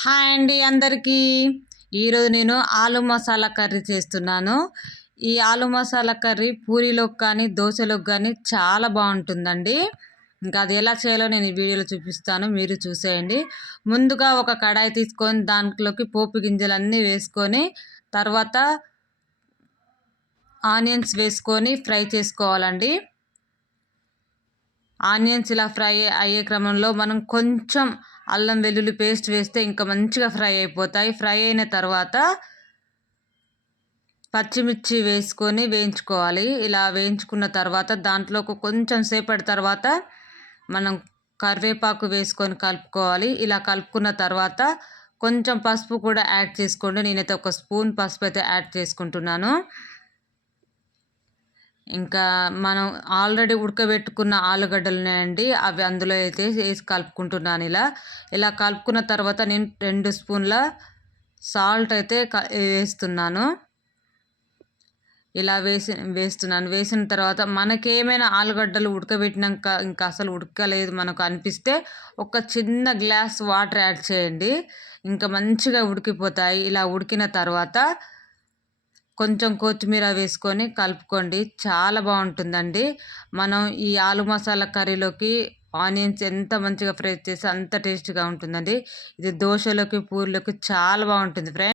Hi అండి అందరికీ. ఈరోజు నేను ఆలు మసాలా కర్రీ చేస్తున్నాను. ఈ ఆలు మసాలా కర్రీ పూరీలోకి కానీ దోశలోకి కానీ చాలా బాగుంటుందండి. ఇంకా అది ఎలా చేయాలో నేను ఈ వీడియోలో చూపిస్తాను. మీరు చూసేయండి. ముందుగా ఒక కడాయి తీసుకొని దాంట్లోకి పోపు గింజలన్నీ వేసుకొని తర్వాత ఆనియన్స్ వేసుకొని ఫ్రై చేసుకోవాలండి. ఆనియన్స్ ఇలా ఫ్రై అయ్యే క్రమంలో మనం కొంచెం అల్లం వెల్లుల్లి పేస్ట్ వేస్తే ఇంకా మంచిగా ఫ్రై అయిపోతాయి. ఫ్రై అయిన తర్వాత పచ్చిమిర్చి వేసుకొని వేయించుకోవాలి. ఇలా వేయించుకున్న తర్వాత దాంట్లో కొంచెం సేపటి తర్వాత మనం కరివేపాకు వేసుకొని కలుపుకోవాలి. ఇలా కలుపుకున్న తర్వాత కొంచెం పసుపు కూడా యాడ్ చేసుకోండి. నేనైతే ఒక స్పూన్ పసుపు అయితే యాడ్ చేసుకుంటున్నాను. ఇంకా మనం ఆల్రెడీ ఉడకబెట్టుకున్న ఆలుగడ్డలు ఉన్నాయండి అవి అందులో అయితే వేసి కలుపుకుంటున్నాను ఇలా. ఇలా కలుపుకున్న తర్వాత నేను రెండు స్పూన్ల సాల్ట్ అయితే వేస్తున్నాను. ఇలా వేసి వేస్తున్నాను. వేసిన తర్వాత మనకేమైనా ఆలుగడ్డలు ఉడకబెట్టినాక ఇంకా అసలు ఉడకలేదు మనకు అనిపిస్తే ఒక చిన్న గ్లాస్ వాటర్ యాడ్ చేయండి. ఇంకా మంచిగా ఉడికిపోతాయి. ఇలా ఉడికిన తర్వాత కొంచెం కొత్తిమీర వేసుకొని కలుపుకోండి. చాలా బాగుంటుందండి. మనం ఈ ఆలు మసాలా కర్రీలోకి ఆనియన్స్ ఎంత మంచిగా ఫ్రై చేస్తే అంత టేస్ట్గా ఉంటుందండి. ఇది దోశలోకి పూరీలోకి చాలా బాగుంటుంది ఫ్రెండ్స్.